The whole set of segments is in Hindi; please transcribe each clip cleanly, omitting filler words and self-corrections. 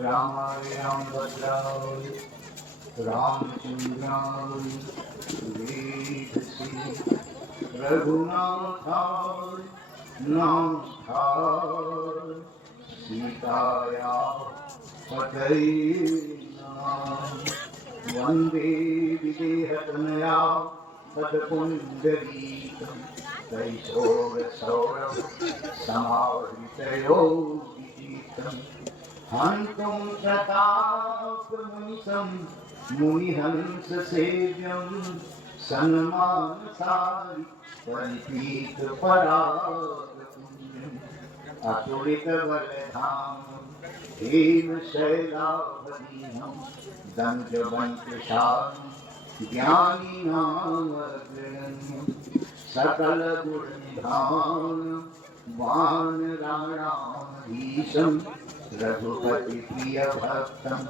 रामाय रामभद्राय रामचंद्राय वेदसे रघुनाथाय नाथाय सीताया पतये नमः। वंदे विदेहतनया पदपुंडरीकं त्रैशोरसौरभ समाहृतयोगितं हन्तुं प्रतापमुनिशं मुनिहंससेव्यं सन्मानसारि परिपीतपरागपुण्यम् अतुलितबलधामं हेमशैलावलीनं दण्डवन्त्रशालं ज्ञानिनामग्रगण्यं सकलगुणनिधानं वानराणाधीशं रघुपतिप्रियभक्तं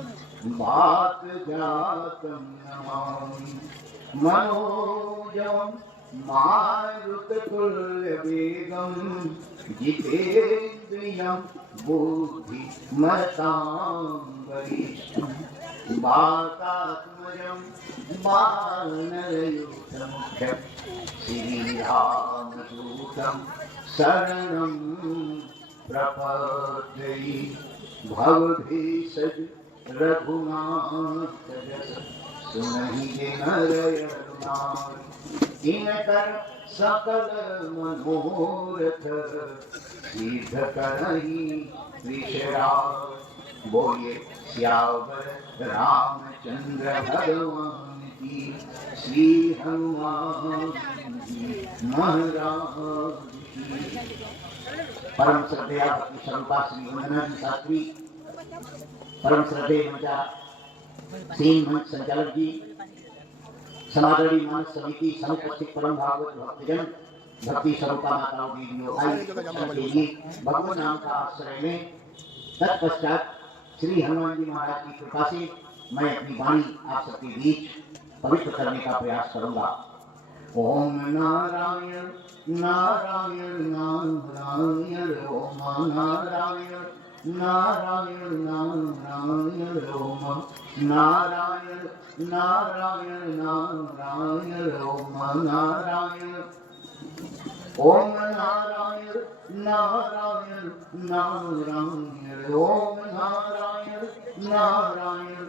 वातजातं नमामि। मनोजं मारुततुल्यवेगं जितेन्द्रियं बुद्धिमतां वरिष्ठं वातात्मजं वानरयूथमुख्यं श्रीरामदूतं शरणं प्रपद्ये। भवभीषज रघुनाथजस सुनहि नरयनाय दिनकर सकल मनोरथ सिद्ध करहि विषराज। बोलिए सियावर रामचंद्र भगवान की, श्री हनुमान जी महाराज की। परम श्रद्धेय भक्ति स्वरूपा श्री वंदना जी शास्त्री, परम श्रद्धेय मंचा सीन मंच संचालक जी, समादरणीय मानस समिति समुपस्थित परम भागवत भक्तजन, भक्ति स्वरूपा माताओं दीदियों भाई, भगवान नाम का आश्रय में तत्पश्चात श्री हनुमान जी महाराज की कृपा से मैं अपनी वाणी आप सबके बीच पवित्र करने का प्रयास करूंगा। ओम नारायण नारायण नारायण ओम नारायण नारायण नारायण ओम नारायण नारायण नारायण ओम नारायण। ओम नारायण नारायण नारायण ओम नारायण नारायण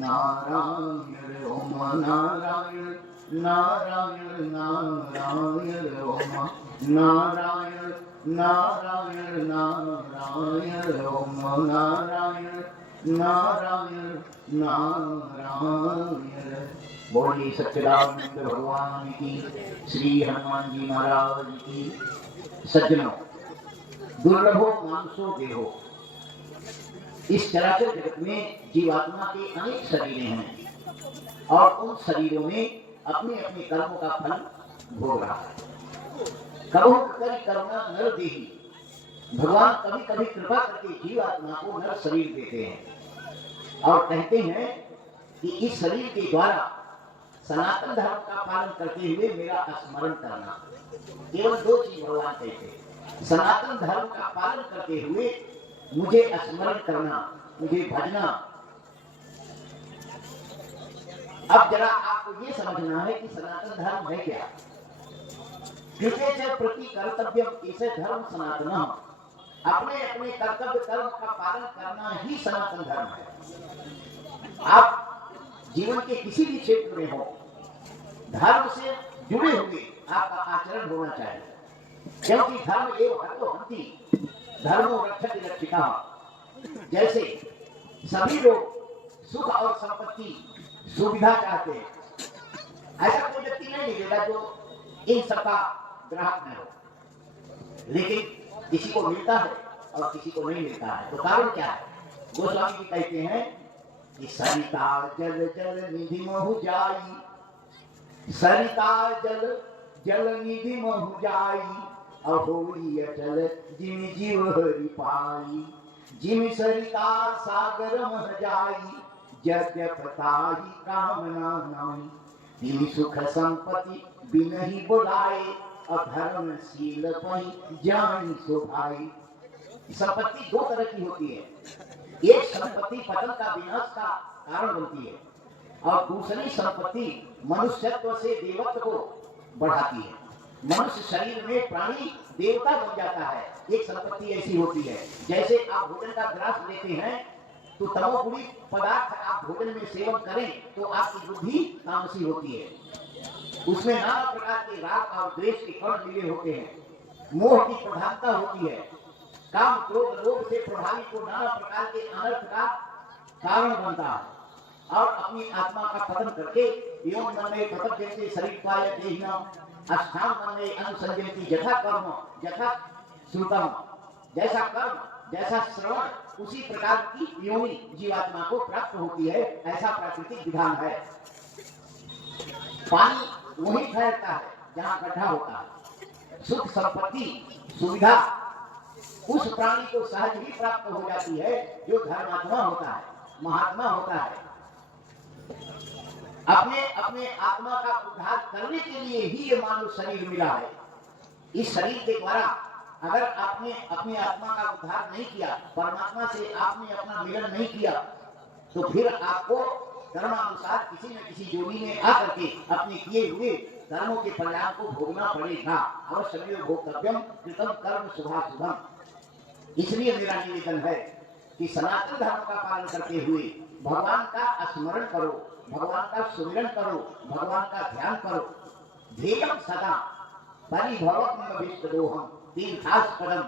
नारायण ओम नारायण नारायण नारायण ओम नारायण नारायण नारायण ओम नारायण नारायण नारायण। बोलिए सच्चिदानंद भगवान की, श्री हनुमान जी महाराज की। सज्जनों, दुर्लभो मानसो देहो, इस चराचर जगत में जीवात्मा के अनेक शरीरें हैं और उन शरीरों में अपने अपने कर्मों का फल भोग रहा है। करो करी करुणा नर देही, भगवान कभी कभी कृपा करके जीवात्मा को नर शरीर देते हैं और कहते हैं कि इस शरीर के द्वारा सनातन धर्म का पालन करते हुए मेरा स्मरण करना। केवल दो चीज भगवान कहते हैं, सनातन धर्म का पालन करते हुए मुझे स्मरण करना, मुझे भजना। अब जरा आपको ये समझना है कि सनातन धर्म है क्या। कृते च प्रति कर्तव्यम इसे धर्म सनातन, अपने अपने कर्तव्य कर्म का पालन करना ही सनातन धर्म है। आप जीवन के किसी भी क्षेत्र में हो, धर्म से जुड़े हुए आपका आचरण होना चाहिए, क्योंकि धर्म एवं हतो हंति धर्मो रक्षति रक्षिता। जैसे सभी लोग सुख और संपत्ति सुविधा चाहते हैं, ऐसा कोई व्यक्ति नहीं मिलेगा जो इन सबका ग्राहक न हो, लेकिन किसी को मिलता है और किसी को नहीं मिलता है। तो कारण क्या है? गोस्वामी जी कहते हैं कि सरिता जल जल निधि महु जाई, सरिता जल जल निधि महु जाई, अहोई अचल जिम जीव हरि पाई। जिम सरिता सागर मह जाई, जग प्रताही कामना नाई। तिम सुख संपत्ति बिनहि बुलाए, अधर्मशील पहि जानि सो भाई। संपत्ति दो तरह की होती है, एक संपत्ति पतन का विनाश का कारण बनती है और दूसरी संपत्ति मनुष्यत्व से देवत्व को बढ़ाती है। मनुष्य शरीर में प्राणी देवता बन जाता है। एक संपत्ति ऐसी होती है, जैसे आप भोजन का ग्रास लेते हैं तो तमोगुणी पदार्थ आप भोजन में सेवन करें तो आपकी बुद्धि तामसी होती है। उसमें नाना प्रकार के राग और द्वेष के कण मिले होते हैं, मोह की प्रधानता होती है, काम क्रोध लोभ से प्रभावित को नाना प्रकार के अनर्थ का कारण बनता है और अपनी आत्मा का पतन करके एवं मन में प्रपद्यन्ते शरीरत्वाय देहिनां अष्टांग मन में अनुसंजयति यथा कर्म यथा श्रुतम। जैसा कर्म जैसा श्रवण उसी प्रकार की योनि जीवात्मा को प्राप्त होती है, ऐसा प्राकृतिक विधान है। पानी वहीं ठहरता है जहाँ गड्ढा होता है। सुख संपत्ति सुविधा उस प्राणी को सहज ही प्राप्त हो जाती है जो धर्मात्मा होता है, महात्मा होता है। अपने अपने आत्मा का उद्धार करने के लिए ही ये मानव शरीर मिला है। इस शरीर के द्वारा अगर आपने अपनी आत्मा का उद्धार नहीं किया, परमात्मा से आपने अपना मिलन नहीं किया, तो फिर आपको कर्मानुसार किसी न किसी योनि में आकर के अपने किए हुए कर्मों के परिणाम को भोगना पड़ेगा। अवश्य भोक्तव्यम कृतम कर्म शुभाशुभम। इसलिए मेरा निवेदन है कि सनातन धर्म का पालन करते हुए भगवान का स्मरण करो, भगवान का सुमिरन करो, भगवान का ध्यान करो। ध्येयम सदा परिभवम तीर्थास्पदम।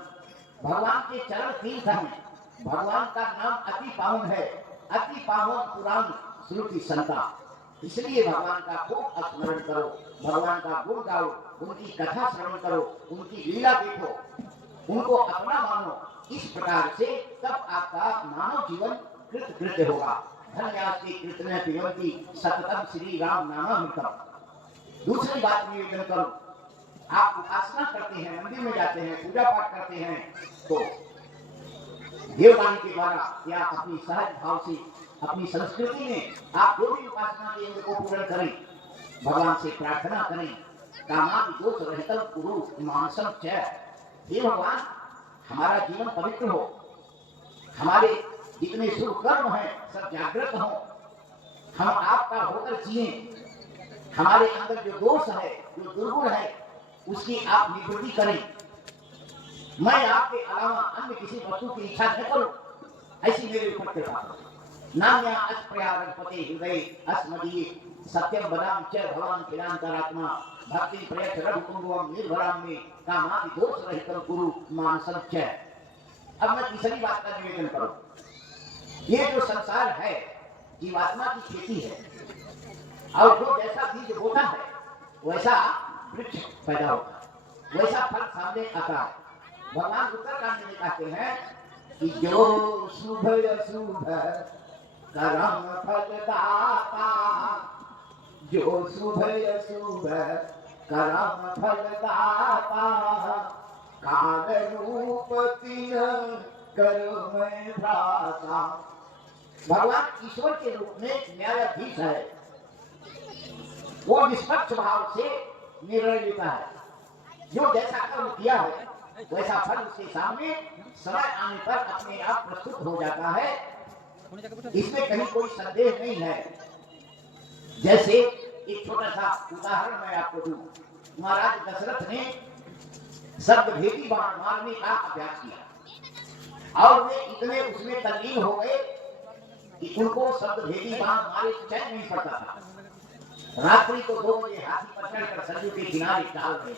भगवान के चरण तीर्थ हैं। भगवान का नाम अति पावन है, अति पावन पुराण श्रुति संता। इसलिए भगवान का खूब स्मरण करो, भगवान का गुण गाओ, उनकी कथा श्रवण करो, उनकी लीला देखो, उनको अपना मानो। इस प्रकार से तब आपका मानव जीवन कृत कृत्य होगा। धन्यास्ति कृतने पिबन्ति सततम श्री राम नामामृतम। दूसरी बात निवेदन करो, आप उपासना करते हैं, मंदिर में जाते हैं, पूजा पाठ करते हैं, तो देववाणी के द्वारा या अपनी सहज भाव से अपनी संस्कृति में आप जो भी उपासना के अंग को पूर्ण करें, भगवान से प्रार्थना करें, कामादि दोष रहितम कुरु मानसम च। हे भगवान, हमारा जीवन पवित्र हो, हमारे जितने शुभ कर्म हैं सब जागृत हो, हम आपका होकर जिए, हमारे अंदर जो दोष है, जो दुर्गुण है, उसकी आप निवृत्ति करें। मैं आपके अलावा अन्य किसी वस्तु की इच्छा न करूं, ऐसी मेरे ऊपर कृपा करो। नाम्या अस्प्रयागपते हृदय अस्मदीय सत्यम वदामि च भवान् किलांतरात्मा भक्ति प्रयच्छ रघुकुंभम निर्भराम में कामादि दोष रहितम कुरु मानसं च। अब मैं तीसरी बात का निवेदन करूं। ये जो संसार है जीवात्मा की खेती है और जो जैसा बीज बोता है वैसा वृक्ष पैदा होता है, वैसा फल सामने आता है। भगवान उत्तरकांड में कहते हैं कि जो शुभ अशुभ कर्म फलदाता, जो शुभ अशुभ कर्म फलदाता, काल रूप तिन करो मैं भ्राता। भगवान ईश्वर के रूप में न्यायाधीश है, वो निष्पक्ष भाव से निर्णय लेता है। जो जैसा कर्म किया है वैसा फल उसके सामने समय आने पर अपने आप प्रस्तुत हो जाता है, इसमें कहीं कोई संदेह नहीं है। जैसे एक छोटा सा उदाहरण मैं आपको दूं। महाराज दशरथ ने शब्दभेदी बाण मारने का अभ्यास किया और वे इतने उसमें तल्लीन हो गए कि उनको शब्दभेदी बाण मारे चैन नहीं पड़ता था। रात्रि को 2 बजे हाथी पर चढ़कर सरयू के किनारे डाल गए।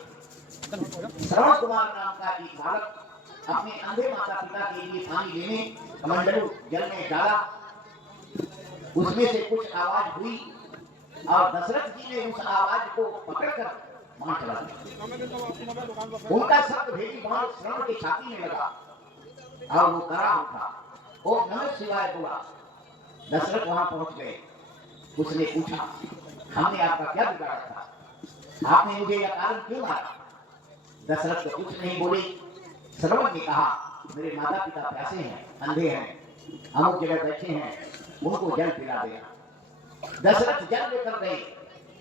श्रवण कुमार नाम का एक बालक अपने अंधे माता पिता के लिए पानी लेने कमंडलू जल में डाला। उसमें से कुछ आवाज हुई और दशरथ जी ने उस आवाज को पकड़कर मार चला दिया। उनका शब्दभेदी बाण श्रवण के छाती में लगा और वो करा उठा, ओम नमः शिवाय बोला। दशरथ वहां पहुंच गए। उसने पूछा, हमने आपका क्या बिगाड़ा था? आपने मुझे यह कारण क्यों मारा? दशरथ तो कुछ नहीं बोले। श्रवण ने कहा, मेरे माता पिता प्यासे हैं, अंधे हैं, अमुक जगह बैठे हैं, उनको जल पिला देना। दशरथ जल लेकर गए।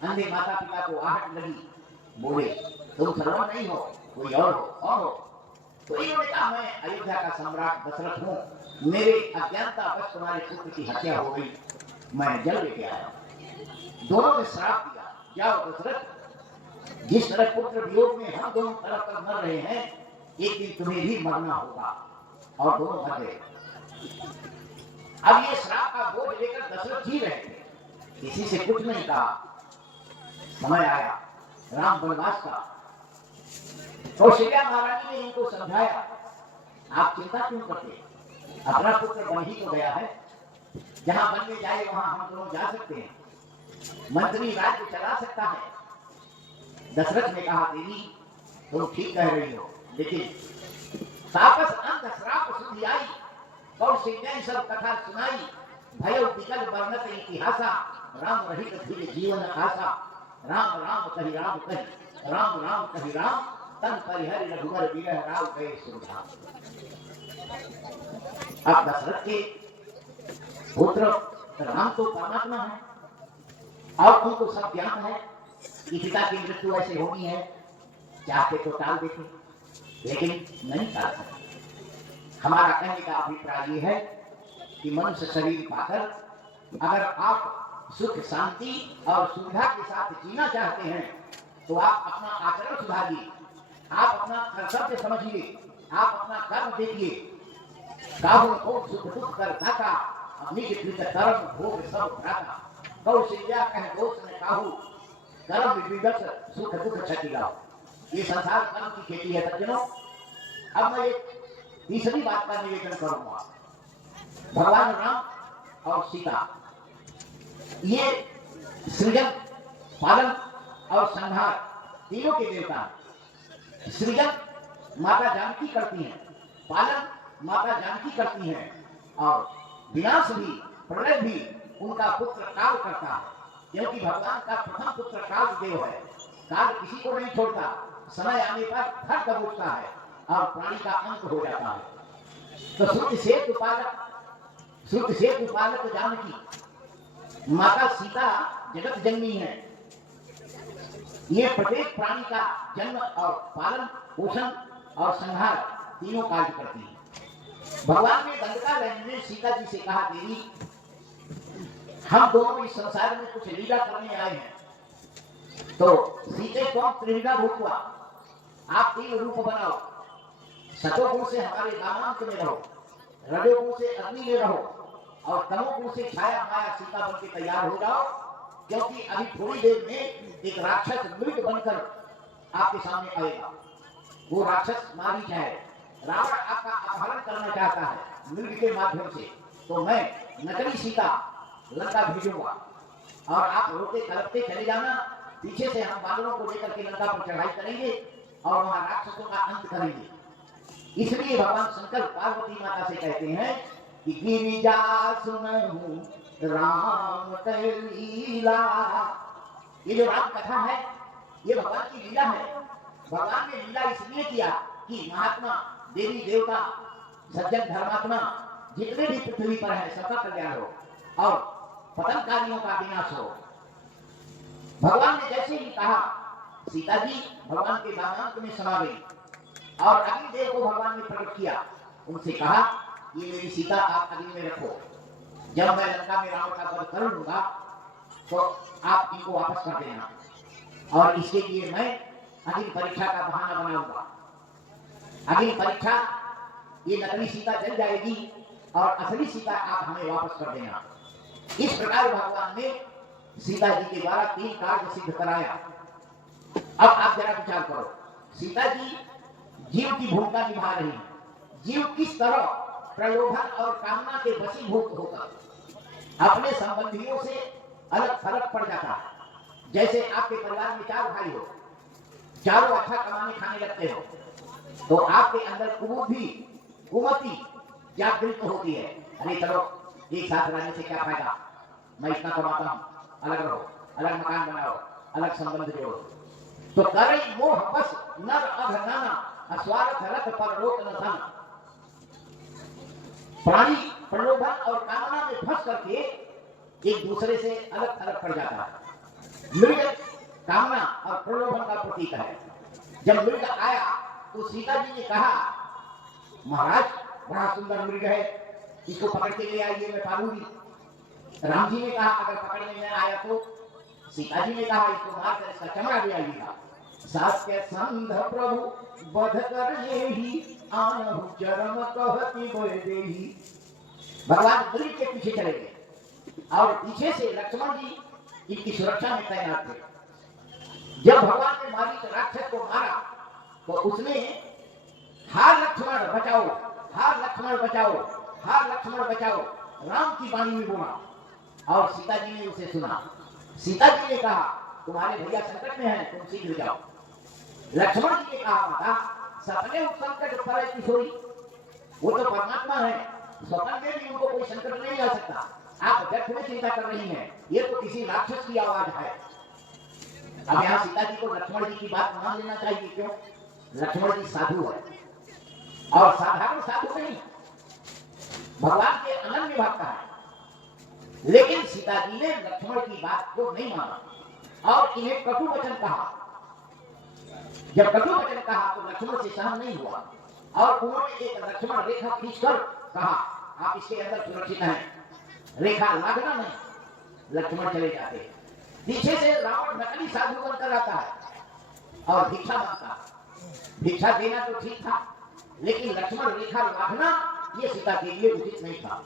अंधे माता पिता को आहट लगी, बोले, तुम श्रवण नहीं हो, कोई और हो। तो इन्होंने कहा, मैं अयोध्या का सम्राट दशरथ हूँ, मेरे अज्ञानता बस तुम्हारे पुत्र की हत्या हो गई, मैं जल लेके आया। दोनों ने श्राप दिया, जाओ दशरथ, जिस तरह पुत्र वियोग में हम दोनों तरफ पर मर रहे हैं, एक दिन तुम्हें भी मरना होगा। और दोनों मर गए। अब ये श्राप का बोझ लेकर दशरथ जी रहे थे, किसी से कुछ नहीं कहा। समय आया राम वनवास का, कौशल्या महारानी ने इनको समझाया, आप चिंता क्यों करते, अपना पुत्र बन ही तो गया है, जहां बनने जाए वहां हम दोनों जा सकते हैं, मंत्री राज्य चला सकता है। दशरथ ने कहा, देवी तुम ठीक कह रही हो, लेकिन तापस अंध श्राप सुधि आई, कौशल्या सब कथा सुनाई, भयो विकल वर्णत इतिहासा, राम रहित धीरे जीवन आशा, राम राम कहि राम कहि, राम राम कहि राम, तन परिहरि रघुवर विरह राव गए सुरधाम। अब दशरथ के पुत्र राम तो परमात्मा है, और उनको सब ज्ञान है कि पिता की मृत्यु ऐसे होनी है, चाहते तो टाल देते, लेकिन नहीं टाल सकते। हमारा कहने का अभिप्राय ये है कि मनुष्य शरीर पाकर अगर आप सुख शांति और सुविधा के साथ जीना चाहते हैं, तो आप अपना आचरण सुधारिए, आप अपना कर्तव्य समझिए, आप अपना कर्म देखिए। काहू को सुख दुख कर दाता, निज कृत कर्म भोग सब भ्राता, कौशल्या कह दोष ने काहू, कर्म विविधस सुख दुख छठी लाओ। ये संसार कर्म की खेती है सज्जनों। अब मैं एक तीसरी बात का निवेदन करूंगा। भगवान राम और सीता ये सृजन, पालन और संहार तीनों के देवता हैं। सृजन माता जानकी करती हैं, पालन माता जानकी करती हैं, और विनाश भी, प्रलय भी उनका पुत्र काल करता है, क्योंकि भगवान का प्रथम पुत्र काल देव है। काल किसी को नहीं छोड़ता, समय आने पर फट दबोचता है और प्राणी का अंत हो जाता है। तो श्रुति सेतु पालक जानकी, माता सीता जगत जननी है। ये प्रत्येक प्राणी का जन्म और पालन पोषण और संहार तीनों कार्य करती है। भगवान ने लंका में सीता जी से कहा, देवी हम दोनों इस संसार में कुछ लीला करने आए हैं, तो सीते को त्रिविधा भूतवा, आप तीन रूप बनाओ, सतोगुण से हमारे दामांत में रहो, रजोगुण से अग्नि में रहो, और तमोगुण से छाया माया सीता बन के तैयार हो जाओ, क्योंकि अभी थोड़ी देर में एक राक्षस मृग बनकर आपके सामने आएगा। वो राक्षस मारीच है, रावण आपका अपहरण करना चाहता है मृग के माध्यम से, तो मैं नकली सीता लंका भेजूंगा, और आप रोते कलपते चले जाना, पीछे से हम बानरों को लेकर के लंका पर चढ़ाई करेंगे और वहां राक्षसों का अंत करेंगे। इसलिए भगवान शंकर पार्वती माता से कहते हैं कि गिरिजा सुनहु राम कह लीला। ये जो राम कथा है, ये भगवान की लीला है। भगवान ने लीला इसलिए किया कि महात्मा, देवी देवता, सज्जन धर्मात्मा जितने भी पृथ्वी पर है, सबका कल्याण हो और पतनकारियों का विनाश हो। भगवान ने जैसे ही कहा, सीता जी भगवान के दामांत में समा गई, और अग्निदेव को भगवान ने प्रकट किया, उनसे कहा, ये मेरी सीता आप अग्नि में रखो, जब मैं लंका में रावण का वध कर लूंगा तो आप इनको वापस कर देना, और इसके लिए मैं अग्नि परीक्षा का बहाना बनाऊंगा। अग्नि परीक्षा, ये नकली सीता जल जाएगी और असली सीता आप हमें वापस कर देना। इस प्रकार भगवान ने सीता जी के द्वारा 3 कार्य सिद्ध कराया। अब आप जरा विचार करो, सीता जी जीव की भूमिका निभा रही है। जीव किस तरह प्रलोभन और कामना के वशीभूत होकर अपने संबंधियों से अलग थलग पड़ जाता है। जैसे आपके परिवार में 4 भाई हो, चारों अच्छा कमाने खाने लगते हो, तो आपके अंदर कुबुद्धि, कुमति जागृत होती है। अरे चलो एक साथ रहने से क्या फायदा, मैं इतना कमाता हूं, अलग रहो, अलग मकान बनाओ, अलग संबंध जोड़ो। तो करे मोह बस नर अघनाना, अस्वार्थ रथ पर रोक न धन। प्राणी प्रलोभन और कामना में फंस करके एक दूसरे से अलग थलग पड़ जाता है। मृग कामना और प्रलोभन का प्रतीक है। जब मृग आया तो सीता जी ने कहा, महाराज बड़ा सुंदर मृग है, इसको पकड़ के ले आइए, मैं पालूंगी। राम जी ने कहा अगर पकड़ने में आया तो। सीता जी ने कहा इसको मारकर इसका चमड़ा ले आइएगा। सात्य संध प्रभु बध कर ही आनहु चरम कहती बोल देही। भगवान गरीब के पीछे चले गए और पीछे से लक्ष्मण जी इनकी सुरक्षा में तैनात थे। जब भगवान ने मारी राक्षस को मारा तो उसने हार लक्ष्मण बचाओ, हार लक्ष्मण बचाओ, हार लक्ष्मण बचाओ राम की वाणी में बोला और सीता जी ने उसे सुना। सीता जी ने कहा तुम्हारे भैया संकट में हैं, तुम शीघ्र जाओ। लक्ष्मण जी ने कहा माता सपने उस संकट पर किशोरी, वो तो परमात्मा है, स्वप्न में भी उनको कोई संकट नहीं आ सकता। आप व्यर्थ में चिंता कर रही हैं, ये तो किसी राक्षस की आवाज है। अब यहाँ सीता जी को लक्ष्मण जी की बात मान लेना चाहिए। क्यों? लक्ष्मण जी साधु है और साधारण साधु नहीं, भगवान के अनन्य भक्त है। लेकिन सीता जी ने लक्ष्मण की बात को नहीं माना और इन्हें कटु वचन कहा। जब कटु वचन कहा तो लक्ष्मण से सहन नहीं हुआ और उन्होंने एक लक्ष्मण रेखा खींचकर कहा आप इसके अंदर सुरक्षित हैं, रेखा लागना नहीं। लक्ष्मण चले जाते। पीछे से रावण नकली साधु बनकर आता है और भिक्षा मांगता। भिक्षा देना तो ठीक था, लेकिन लक्ष्मण रेखा लाघना ये सीता के लिए उचित नहीं था।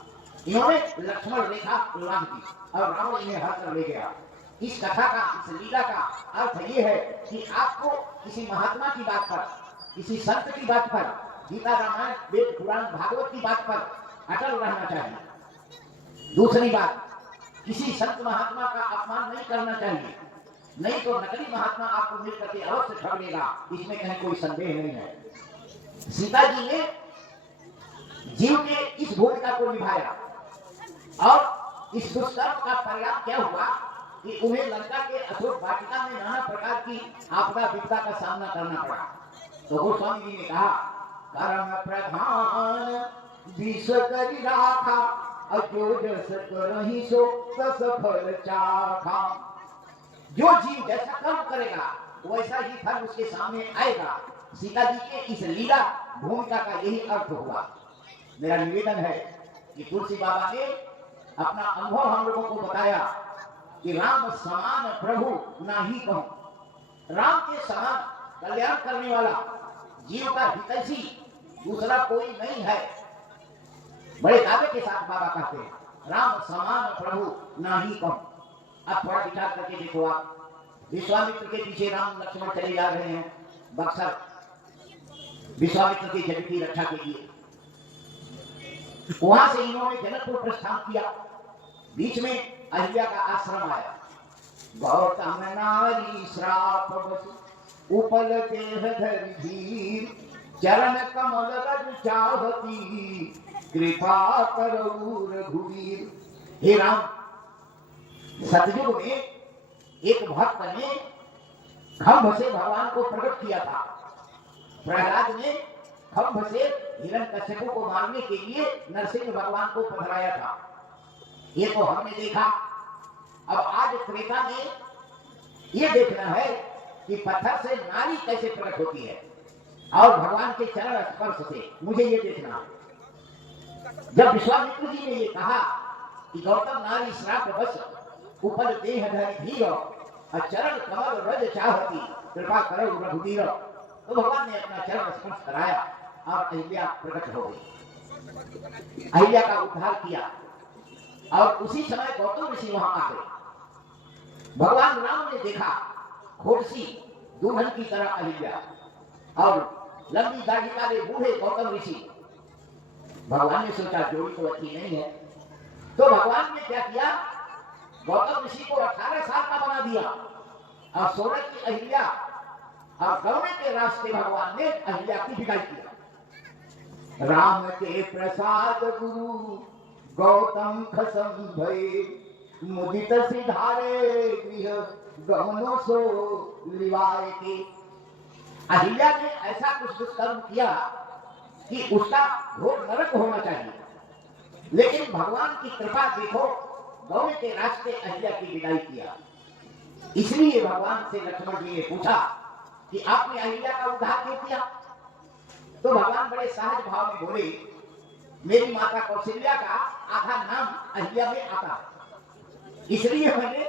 इन्होंने लक्ष्मण रेखा लाघ दी और रावण इन्हें हर कर ले गया। इस कथा का, इस लीला का अर्थ ये है कि आपको किसी महात्मा की बात पर, किसी संत की बात पर, गीता रामायण वेद पुराण भागवत की बात पर अटल रहना चाहिए। दूसरी बात, किसी संत महात्मा का अपमान नहीं करना चाहिए, नहीं तो नकली महात्मा आपको मिल करके अवश्य ठग लेगा, इसमें कहीं कोई संदेह नहीं है। सीता जी ने जीव के इस भूमिका को निभाया और इस दुष्कर्म का परिणाम क्या हुआ कि उन्हें लंका के अशोक वाटिका में नाना प्रकार की आपदा विपदा का सामना करना पड़ा। तो गोस्वामी जी ने कहा कर्म प्रधान विश्व करी राखा अजो जस करहि सो तस फल चाखा। जो जीव जैसा कर्म करेगा वैसा ही फल उसके सामने आएगा। सीता जी के इस लीला भूमिका का यही अर्थ हुआ। मेरा निवेदन है कि तुलसी बाबा ने अपना अनुभव हम लोगों को बताया कि राम समान प्रभु नाही कहूं। राम के समान कल्याण करने वाला, जीव का हितैषी दूसरा कोई नहीं है। बड़े दावे के साथ बाबा कहते हैं राम समान प्रभु नाही कहूं। अब थोड़ा विचार करके देखो आप, विश्वामित्र के पीछे राम लक्ष्मण चले जा रहे हैं बक्सर, विश्वामित्र के जग की रक्षा के लिए। वहां से इन्होंने जनकपुर प्रस्थान किया। बीच में अहिल्या का आश्रम आया। गौतम नारी श्राप बस उपल देह धरि धीर, चरण कमल रज चाहती कृपा करो रघुवीर। हे राम, सतयुग में एक भक्त ने खंभ से भगवान को प्रकट किया था। प्रहलाद ने खंभ से हिरण्यकश्यप को मारने के लिए नरसिंह भगवान को पधराया था। ये तो हमने देखा। अब आज त्रेता में ये देखना है कि पत्थर से नारी कैसे प्रकट होती है और भगवान के चरण स्पर्श से, मुझे ये देखना है। जब विश्वामित्र जी ने ये कहा कि गौतम नारी श्राप बस उपल देह धरि धीर चरण कमल रज चाहती कृपा करो रघुवीर, तो भगवान ने अपना चरण स्पर्श कराया और अहिल्या प्रकट हो गई। अहिल्या का उद्धार किया और उसी समय गौतम ऋषि वहां आ गए। भगवान राम ने देखा खोड़सी दुल्हन की तरह अहिल्या और लंबी दाढ़ी वाले बूढ़े गौतम ऋषि। भगवान ने सोचा जोड़ी तो अच्छी नहीं है, तो भगवान ने क्या किया, गौतम ऋषि को 18 साल का बना दिया और 16 की अहिल्या और गौने के रास्ते भगवान ने अहिल्या की विदाई किया। राम के प्रसाद गुरु गौतम खसम भय, मुदित सिधारे गृह गमनो सो लिवाए के। अहिल्या ने ऐसा कुछ दुष्कर्म किया कि उसका घोर नरक होना चाहिए, लेकिन भगवान की कृपा देखो, गौने के रास्ते अहिल्या की विदाई किया। इसलिए भगवान से लक्ष्मण जी ने पूछा कि आपने अहिल्या का उद्धार क्यों किया? तो भगवान बड़े सहज भाव में बोले मेरी माता कौशल्या का आधा नाम अहिल्या में आता है, इसलिए मैंने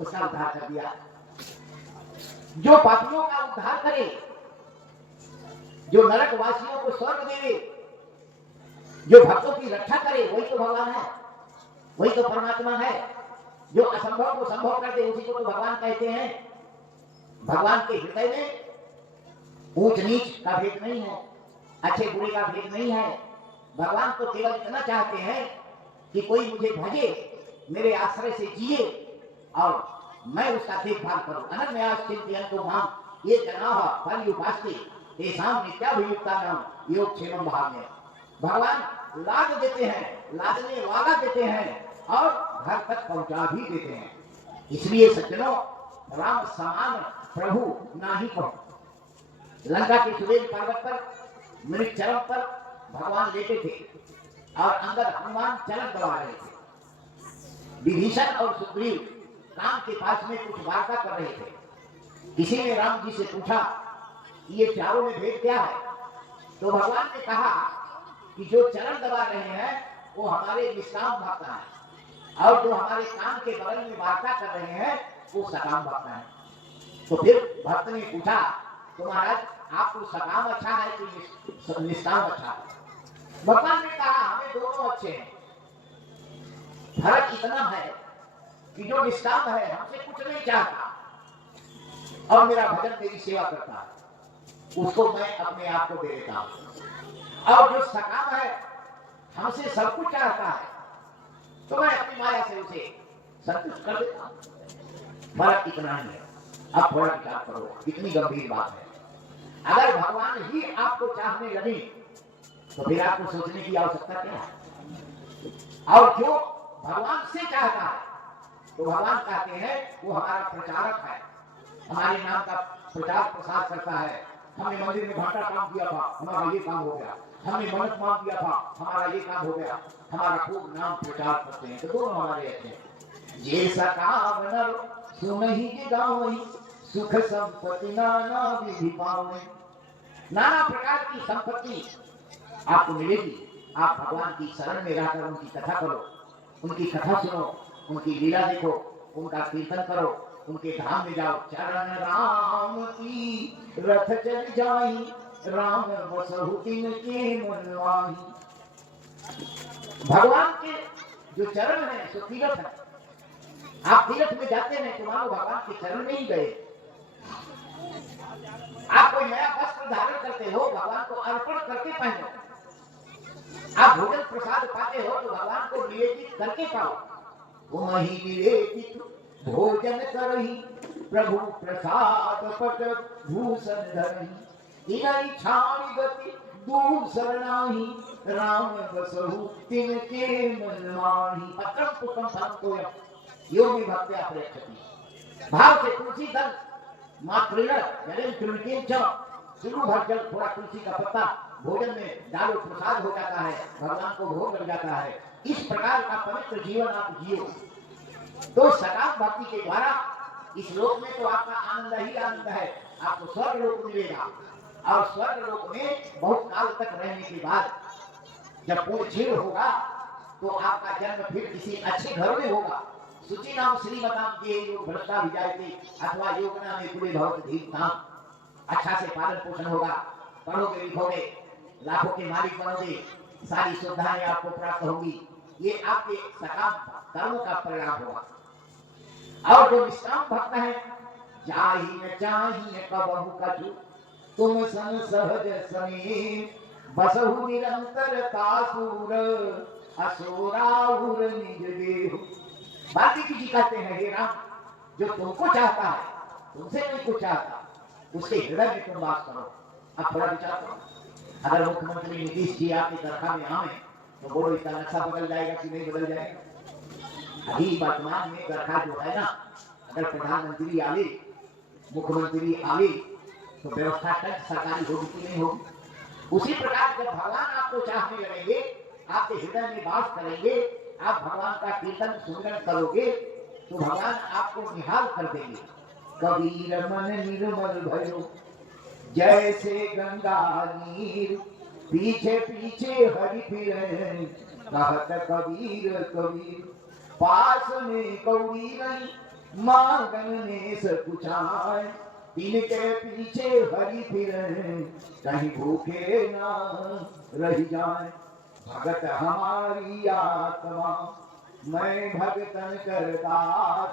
उसका उद्धार कर दिया। जो पापियों का उद्धार करे, जो नरक वासियों को स्वर्ग देवे, जो भक्तों की रक्षा करे, वही तो भगवान है, वही तो परमात्मा है। जो असंभव को संभव कर दे, उसी को तो भगवान कहते हैं। भगवान के हृदय में ऊंच नीच का भेद नहीं है, अच्छे बुरे का भेद नहीं है। भगवान तो केवल इतना चाहते हैं कि कोई मुझे भजे, मेरे आश्रय से जिए और मैं उसका देखभाल करूं। अनन्यास चिंतयन्तो माम ये जनाः पर्युपासते तेषां नित्याभियुक्तानां योगक्षेमं वहाम्यहम्। भगवान लाद देते हैं, लादने वाला देते हैं और घर तक पहुंचा भी देते हैं। इसलिए सज्जनों, राम समान प्रभु नाही को। लंका के सुरेश पर्वत पर मृत चरण पर भगवान लेटे थे और अंदर हनुमान चरण दबा रहे थे। विभीषण और सुग्रीव राम के पास में कुछ वार्ता कर रहे थे। किसी ने राम जी से पूछा, ये चारों में भेद क्या है? तो भगवान ने कहा कि जो चरण दबा रहे हैं वो हमारे निष्काम भक्त हैं और जो हमारे कान के बगल में वार्ता कर रहे हैं वो सकाम भक्त हैं। तो फिर भक्त ने पूछा, तो महाराज आपको सकाम अच्छा है कि निष्काम अच्छा है? भगवान ने कहा, हमें दोनों अच्छे हैं। फर्क इतना है कि जो निष्काम है हमसे कुछ नहीं चाहता और मेरा भजन मेरी सेवा करता है, उसको मैं अपने आप को दे देता हूं। और जो सकाम है हमसे सब कुछ चाहता है तो मैं अपनी माया से उसे संतुष्ट कर देता हूं। फर्क इतना ही है। अब थोड़ा विचार करो, कितनी गंभीर बात है। अगर भगवान ही आपको चाहने लगे तो फिर आपको सोचने की आवश्यकता क्या है? और जो भगवान से चाहता है तो भगवान कहते हैं वो हमारा प्रचारक है, हमारे नाम का प्रचार प्रसार करता है। हमने मंदिर में घंटा काम किया था, हमारा ये काम हो गया। हमने मन्नत मांग दिया था, हमारा ये काम हो गया। हमारा खूब नाम प्रचार करते हैं तो दोनों हमारे अच्छे हैं। ये सकाम नर सुनहि गावहि सुख संपत्ति नाना विधि पावहि। नाना प्रकार की संपत्ति आपको मिलेगी। आप भगवान की शरण में रहकर उनकी कथा करो, उनकी कथा सुनो, उनकी लीला देखो, उनका कीर्तन करो, उनके धाम में जाओ। चरण राम की रथ चल जाई, राम बसहु तिनके मन माही। भगवान के जो चरण है सो तीर्थ है। आप तीर्थ में जाते हैं तो मानो भगवान के चरण में ही गए। आप कोई नया वस्त्र धारण करते हो, भगवान को अर्पण करके पहनो। आप भोजन प्रसाद पाते हो तो भगवान को निवेदित करके पाओ। वो मही निवेदित भोजन करही, प्रभु प्रसाद पट भूषण धरही। इनहि छाड़ी गति दूसर नाही, राम बसहु तिनके मन माही। पत्रम पुष्पम फलम योगी भक्त्या प्रेक्षति। भाव से तुलसी दल मात्र जलेन चुनके शुरू भर जल, थोड़ा तुलसी का पत्ता भोजन में डालो, प्रसाद हो जाता है, भगवान को भोग लग जाता है। इस प्रकार का पवित्र जीवन आप जियो तो सकाम भक्ति के द्वारा इस लोक में तो आपका आनंद ही आनंद है। आपको स्वर्ग लोक मिलेगा और स्वर्ग लोक में बहुत काल तक रहने के बाद जब पूर्ण क्षीण होगा तो आपका जन्म फिर किसी अच्छे घर में होगा। सुचि नाम श्रीमताम ये योग भ्रष्टा विजायते अथवा योगना में कुले भवत धीमताम। अच्छा से पालन पोषण होगा, पढ़ोगे लिखोगे, लाखों के मालिक बनोगे, सारी सुविधाएं आपको प्राप्त होंगी। ये आपके सकाम कर्मों का परिणाम होगा। और जो निष्काम भक्त है, जाहि न चाहिए कबहु कछु, तुम सन सहज समीप बसहु निरंतर तासुर असुराउर निज देहु। वाल्मीकि जी कहते हैं, हे राम, जो तुमको चाहता है तुमसे नहीं कुछ चाहता, उसके हृदय में तुम वास करो। अब थोड़ा विचार करो, अगर मुख्यमंत्री नीतीश जी आपके दरगाह में आए तो बोलो इसका नक्शा बदल जाएगा कि नहीं बदल जाएगा? अभी वर्तमान में दरगाह जो है ना, अगर प्रधानमंत्री आवे, मुख्यमंत्री आवे तो व्यवस्था तक सरकारी होगी कि नहीं होगी? उसी प्रकार जब भगवान आपको चाहने लगेंगे, आपके हृदय में वास करेंगे, आप भगवान का कीर्तन सुमिरन करोगे तो भगवान आपको निहाल कर देंगे। कबीर मन निर्मल भयो जैसे गंगा नीर, पीछे पीछे हरि फिरे कहत कबीर कबीर, पास में कौड़ी नहीं मांगन ने सकुचाए, तिनके पीछे हरि फिरे कहीं भूखे ना रह जाए। भगत हमारी आत्मा मैं भगतन कर दास,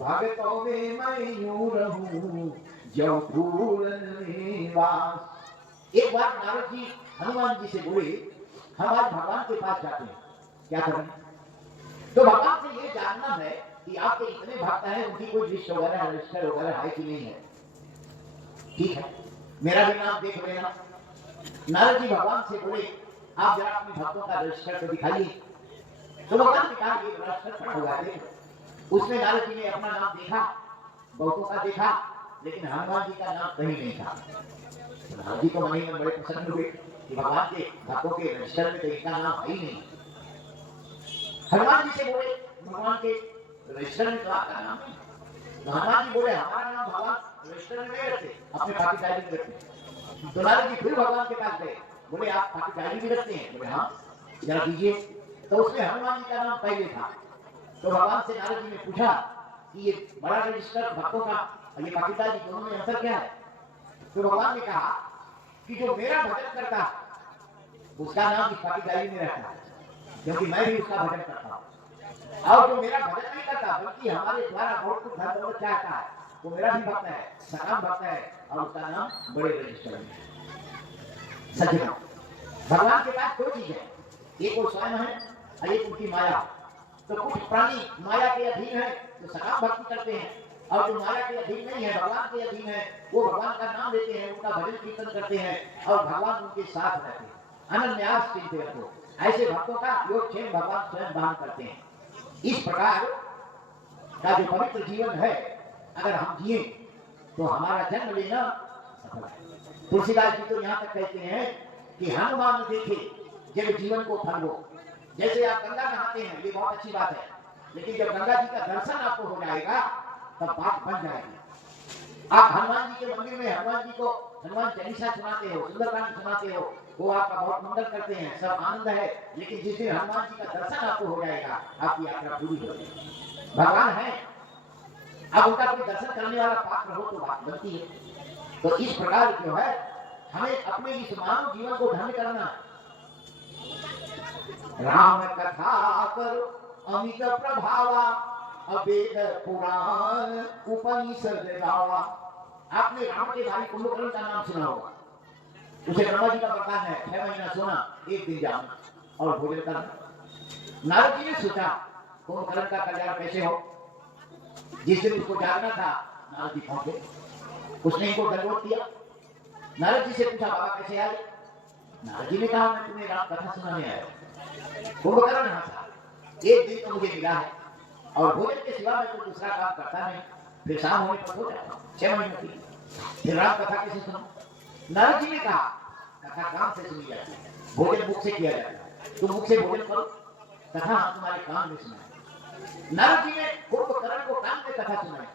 भगतों में मैं यूं रहूं जो फूलन में वास। एक बार नारद जी हनुमान जी से बोले, हम आज भगवान के पास जाते हैं, क्या करें? तो भगवान से ये जानना है कि आपके इतने भक्त हैं, उनकी कोई लिस्ट वगैरह रजिस्टर वगैरह है कि नहीं है। ठीक है, मेरा भी नाम देख लेना। नारद जी भगवान से बोले, आप जरा अपने भक्तों का रजिस्टर तो दिखाइए। तो भगवान ने कहा, ये रजिस्टर पड़ा हुआ है। उसमें नारद जी ने अपना नाम देखा, बहुतों का देखा, लेकिन हनुमान जी का नाम कहीं नहीं था। नारद जी को मन ही मन बड़े प्रसन्न हुए कि भगवान के भक्तों के रजिस्टर में तो इनका नाम है ही नहीं। हनुमान जी से बोले, भगवान के रजिस्टर में तो आपका नाम है। तो हनुमान जी बोले, हमारा नाम भगवान रजिस्टर में नहीं रखते, अपने पाकी डायरी में रखते। तो नारद जी फिर भगवान के पास गए, बोले आप पाकी डायरी भी रखते हैं? बोले हाँ, जरा दीजिए। तो उसमें हनुमान जी का नाम पहले था। तो भगवान से नारद जी ने पूछा कि ये बड़ा रजिस्टर भक्तों का और ये पाकी डायरी दोनों में अंतर क्या है? तो भगवान ने कहा कि जो मेरा भजन करता है उसका नाम इस पाकी डायरी में रहता है, क्योंकि मैं भी उसका भजन करता हूँ। और जो मेरा भजन नहीं करता बल्कि हमारे द्वारा बहुत कुछ धन दौलत चाहता है, वो मेरा भी भक्त है, सकाम भक्त है, और उसका नाम बड़े रजिस्टर में है। सज्जनों, भगवान के पास दो चीज है, एक वो स्वयं है और एक उनकी माया। तो कुछ प्राणी माया के अधीन है तो सकाम भक्ति करते हैं, और जो माया के अधीन नहीं है, भगवान के अधीन है, वो भगवान का नाम लेते हैं, उनका भजन कीर्तन करते हैं और भगवान उनके साथ रहते हैं। अनन्यास चिंतन को ऐसे भक्तों का योगक्षेम भगवान स्वयं दान करते हैं। इस प्रकार का जो पवित्र जीवन है, अगर हम जिए तो हमारा जन्म लेना सफल है। तुलसीदास जी तो यहाँ तक कहते हैं कि हनुमान देखे जब जीवन को फल हो। जैसे आप गंगा नहाते हैं, ये बहुत अच्छी बात है, लेकिन जब गंगा जी का दर्शन आपको हो जाएगा तब बात बन जाएगी। आप हनुमान जी के मंदिर में हनुमान जी को हनुमान चालीसा सुनाते हो, सुंदरकांड सुनाते हो, वो आपका बहुत मंगल करते हैं, सब आनंद है। लेकिन जिस दिन हनुमान जी का दर्शन आपको हो जाएगा, आपकी यात्रा पूरी हो जाएगी। भगवान है, अब उनका कोई दर्शन करने वाला पात्र हो तो बात बनती है। तो इस प्रकार जो है, हमें अपने इस मानव जीवन को धन्य करना। राम कथा करो अमित प्रभावा, वेद पुराण उपनिषद गावा। आपने राम के भाई कुंभकर्ण का नाम सुना होगा। उसे ब्रह्मा जी का वरदान है, 6 महीना सोना, 1 दिन जाना और भोजन करना। नारद जी ने सोचा कुंभकर्ण का कल्याण कैसे हो। जिस दिन उसको जागना था, नारद जी पहुंचे, उसने इनको दंडवत किया। नारद जी से पूछा, बाबा कैसे आए? नारद जी ने कहा, मैं तुम्हें राम कथा सुनाने आया। कुंभकर्ण हंसा, 1 दिन तो मुझे मिला है और भोजन के सिवा मैं कोई दूसरा काम करता नहीं, फिर शाम होने पर सो जाता हूं, 6 महीने की, फिर राम कथा कैसे सुनूं? नारद जी ने कहा, कथा काम से सुनी जाती है, भोजन मुख से किया जाता है, तुम मुख से भोजन करो, कथा हम तुम्हारे कान में सुनाए। नारद जी ने कुंभकर्ण को कान में कथा सुनाई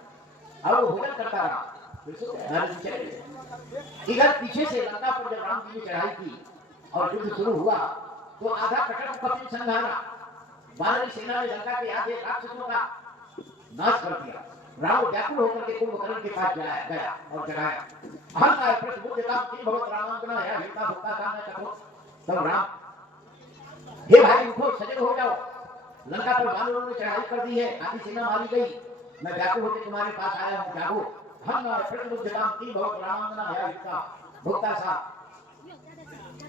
और वो भोजन करता रहा, फिर सो गया। नारद जी चले गए। इधर पीछे से लंका पर जब राम जी ने चढ़ाई की और युद्ध शुरू हुआ, तो आधा कटक कपिल संहारा, वानरी सेना ने लंका के आधे राक्षसों का नाश कर दिया। राम व्याकुल होकर के कुंभकर्ण के पास गया और जगाया, हल्का प्रश्न बुद्धिता किन भगवत रामांगना है, हिता भक्ता काम न करो। तब राम, हे भाई उठो, सजग हो जाओ, लंका पर वानरों ने चढ़ाई कर दी है, आधी सेना मारी गई, मैं व्याकुल होकर तुम्हारे पास आया हूं, जागो। हम प्रश्न बुद्धिता किन भगवत रामांगना है, हिता भक्ता सा।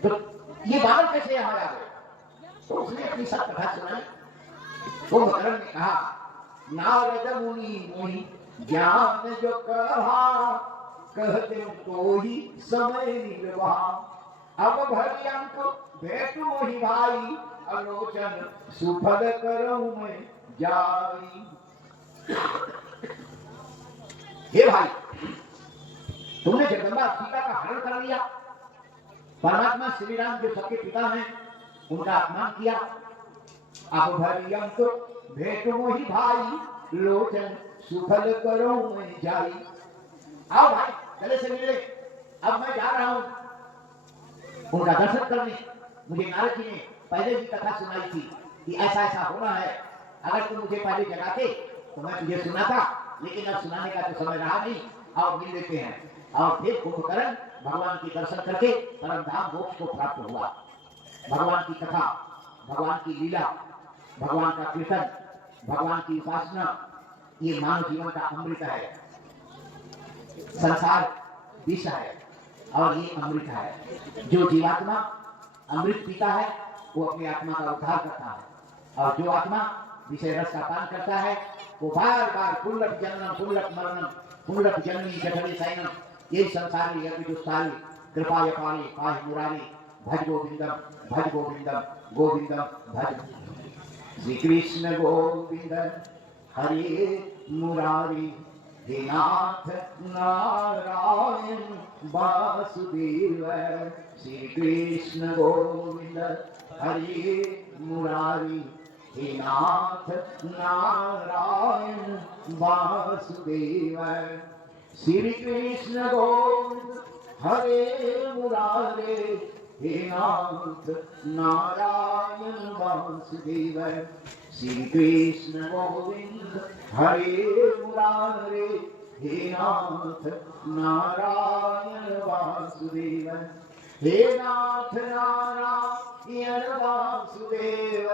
तो ये बालक कैसे यहाँ आ गए? तो उसने अपनी सब कथा सुनाई। कुंभकर्ण ने कहा, नारद मुनि मोहि ज्ञान जो कहा, कहते तो ही समय निर्वाह। अब भर्यंक भेटु मोहि भाई, आलोचन सुफल करऊं मैं जाई। हे भाई, तुमने जगदम्बा सीता का हरण कर लिया, परमात्मा श्री राम जो सबके पिता हैं उनका अपमान किया। अब भरियंक भेटु मोहि भाई, लोचन सुफल करो मैं जाई। आओ भाई, गले से मिले, अब मैं जा रहा हूं। उनका दर्शन करने मुझे नारद जी ने पहले भी कथा सुनाई थी कि ऐसा ऐसा होना है, अगर तुम मुझे पहले जगाते तो मैं तुझे सुनाता, लेकिन अब सुनाने का तो समय रहा नहीं, और मिल लेते हैं। और फिर कुंभकर्ण भगवान के दर्शन करके परम धाम मोक्ष को प्राप्त हुआ। भगवान की कथा, भगवान की लीला, भगवान का कीर्तन, भगवान की उपासना, ये मानव जीवन का अमृत है। संसार विष है और ये अमृत है। जो जीवात्मा अमृत पीता है वो अपनी आत्मा का उद्धार करता है, और जो आत्मा विषय रस का पान करता है वो बार बार पुनरप जन्म पुनरप मरणम पुनरप जन्मी जठरे शयनम, यही संसार में यज्ञ दुष्टारी कृपाय पारे पाहि मुरारी भज गोविंदम गोविंदम भज। श्री कृष्ण गोविंद हरे मुरारी, हे नाथ नारायण वासुदेव। श्री कृष्ण गोविंद हरे मुरारी, हे नाथ नारायण वासुदेव। श्री कृष्ण गोविंद हरे मुरारे, हे नाथ नारायण वासुदेव। श्री कृष्ण गोविंद हरे मुरारे, हे नाथ नारायण वासुदेव। हे नाथ नारायण वासुदेव,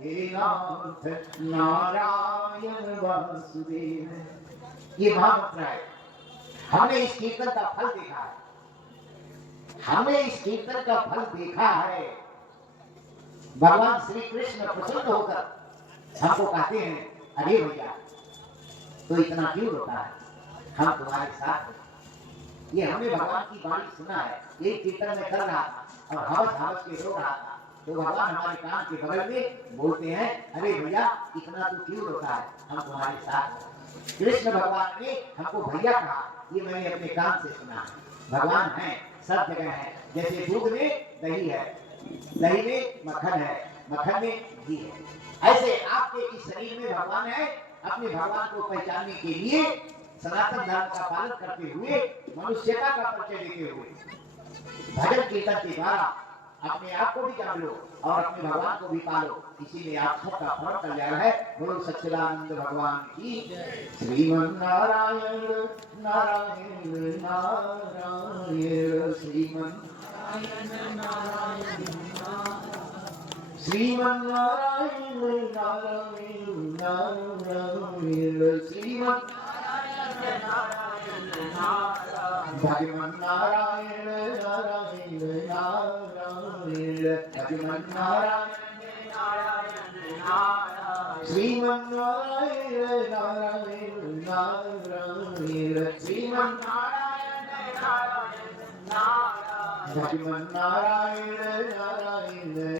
हे नाथ नारायण वासुदेव। ये महामंत्र है। हमने इस कीर्तन का फल देखा है, हमने इस कीर्तन का फल देखा है। भगवान श्री कृष्ण प्रसन्न होकर हमको कहते हैं, अरे भैया तो इतना क्यों रोता है, हम तुम्हारे साथ हैं। ये हमने भगवान की वाणी सुना है, ये कीर्तन में कर रहा था और हवस हवस के रो रहा था, तो भगवान हमारे कान के बगल में बोलते हैं, अरे भैया इतना तू क्यों रोता है, हम तुम्हारे साथ हैं। कृष्ण भगवान ने हमको भैया कहा, ये मैंने अपने कान से सुना है। भगवान है, सब जगह है। जैसे दूध में दही है, दही में मक्खन है, मक्खन में घी है, ऐसे आपके इस शरीर में भगवान है। अपने भगवान को पहचानने के लिए सनातन धर्म का पालन करते हुए, मनुष्यता का परिचय देते हुए भजन कीर्तन के द्वारा अपने आप को भी जान लो और अपने भगवान को भी पालो। इसीलिए आप सबका परम कल्याण है। बोलो सच्चिदानंद भगवान की जय। श्रीमन नारायण नारायण नारायण, श्रीमन नारायण श्रीमन नारायण नारायण नारायण, श्रीमन भगवान नारायण नारायण नारायण, भगवान नारायण श्रीमन नारायण नारायण नारायण, श्रीमन भगवान नारायण नारायण।